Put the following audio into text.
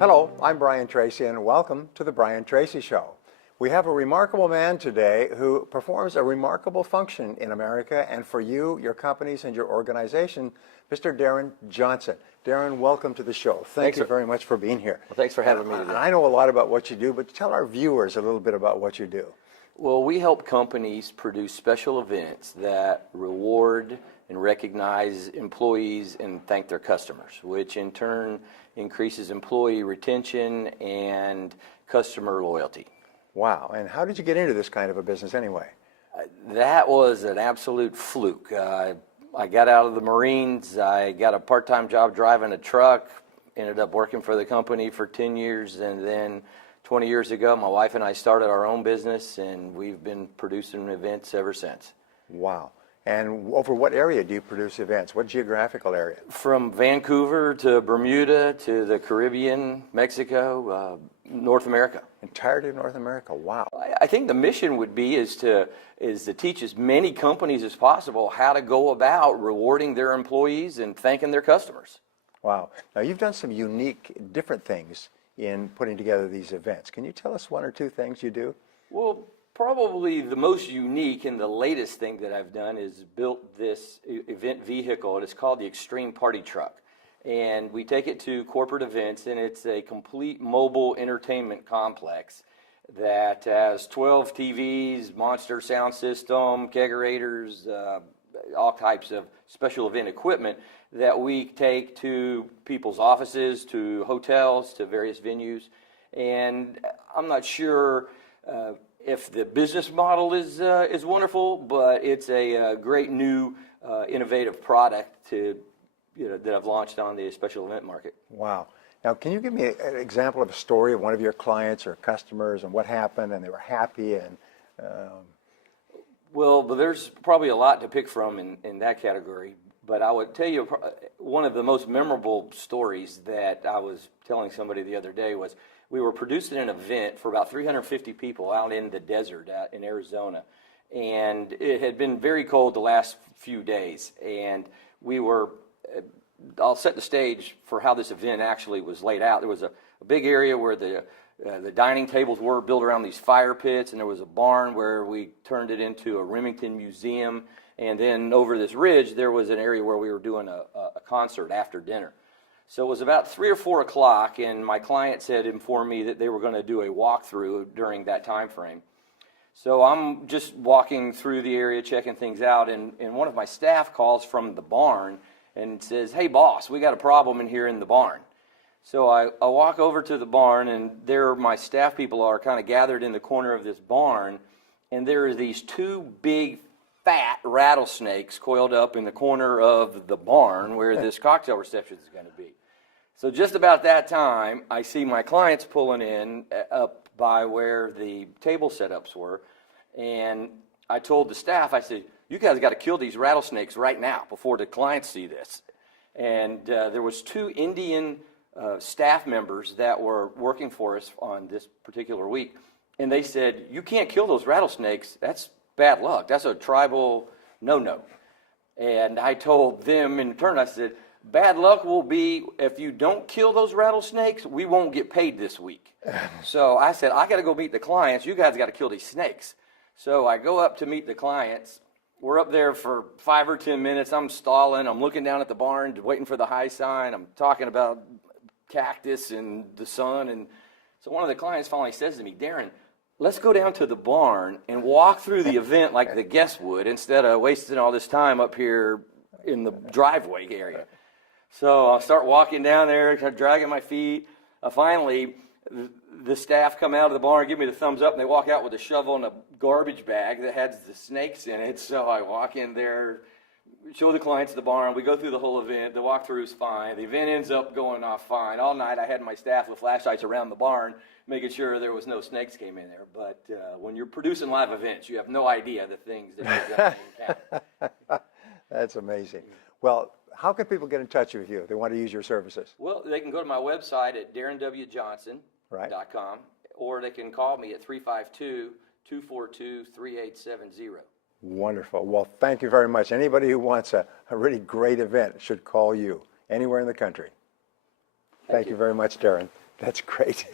Hello, I'm Brian Tracy, and welcome to the Brian Tracy Show. We have a remarkable man today who performs a remarkable function in America and for you, your companies, and your organization, Mr. Darren Johnson. Darren, welcome to the show. Thank you very much for being here. Well, thanks for having me today. I know a lot about what you do, but tell our viewers a little bit about what you do. Well, we help companies produce special events that reward and recognize employees and thank their customers, which in turn increases employee retention and customer loyalty. Wow, and how did you get into this kind of a business anyway? That was an absolute fluke. I got out of the Marines, I got a part-time job driving a truck, ended up working for the company for 10 years, and then 20 years ago, my wife and I started our own business, and we've been producing events ever since. Wow. And over what area do you produce events? What geographical area? From Vancouver to Bermuda to the Caribbean, Mexico, North America. Entirety of North America. Wow. I think the mission would be is to teach as many companies as possible how to go about rewarding their employees and thanking their customers. Wow. Now you've done some unique, different things in putting together these events. Can you tell us one or two things you do? Well, probably the most unique and the latest thing that I've done is built this event vehicle. It's called the Extreme Party Truck. And we take it to corporate events, and it's a complete mobile entertainment complex that has 12 TVs, monster sound system, kegerators, all types of special event equipment that we take to people's offices, to hotels, to various venues. And I'm not sure if the business model is wonderful, but it's a great new innovative product that I've launched on the special event market. Wow. Now, can you give me an example of a story of one of your clients or customers and what happened and they were happy? And Well, there's probably a lot to pick from in that category, but I would tell you one of the most memorable stories that I was telling somebody the other day was we were producing an event for about 350 people out in the desert in Arizona, and it had been very cold the last few days, and I'll set the stage for how this event actually was laid out. There was a big area where the dining tables were built around these fire pits, and there was a barn where we turned it into a Remington museum, and then over this ridge there was an area where we were doing a concert after dinner. So it was about 3 or 4 o'clock, and my clients had informed me that they were going to do a walkthrough during that time frame. So I'm just walking through the area, checking things out, and one of my staff calls from the barn and says, "Hey boss, we got a problem in here in the barn." So I walk over to the barn, and there my staff people are kind of gathered in the corner of this barn, and there are these 2 big fat rattlesnakes coiled up in the corner of the barn where this cocktail reception is going to be. So just about that time, I see my clients pulling in up by where the table setups were, and I told the staff, I said, "You guys got to kill these rattlesnakes right now before the clients see this." And there was 2 Indian staff members that were working for us on this particular week, and they said, "You can't kill those rattlesnakes. That's bad luck. That's a tribal no-no." And I told them in turn, I said, "Bad luck will be if you don't kill those rattlesnakes, we won't get paid this week." So I said, "I got to go meet the clients. You guys got to kill these snakes." So I go up to meet the clients. We're up there for 5 or 10 minutes. I'm stalling. I'm looking down at the barn, waiting for the high sign. I'm talking about cactus and the sun. And so one of the clients finally says to me, "Darren, let's go down to the barn and walk through the event like the guests would instead of wasting all this time up here in the driveway area." So I'll start walking down there, kind of dragging my feet. Finally, the staff come out of the barn, give me the thumbs up, and they walk out with a shovel and a garbage bag that has the snakes in it. So I walk in there, show the clients the barn. We go through the whole event. The walkthrough is fine. The event ends up going off fine. All night I had my staff with flashlights around the barn, making sure there was no snakes came in there. But when you're producing live events, you have no idea the things that you're going to encounter. That's amazing. Well, how can people get in touch with you if they want to use your services? Well, they can go to my website at darrenwjohnson.com, or they can call me at 352-242-3870. Wonderful. Well, thank you very much. Anybody who wants a really great event should call you anywhere in the country. Thank you very much, Darren. That's great.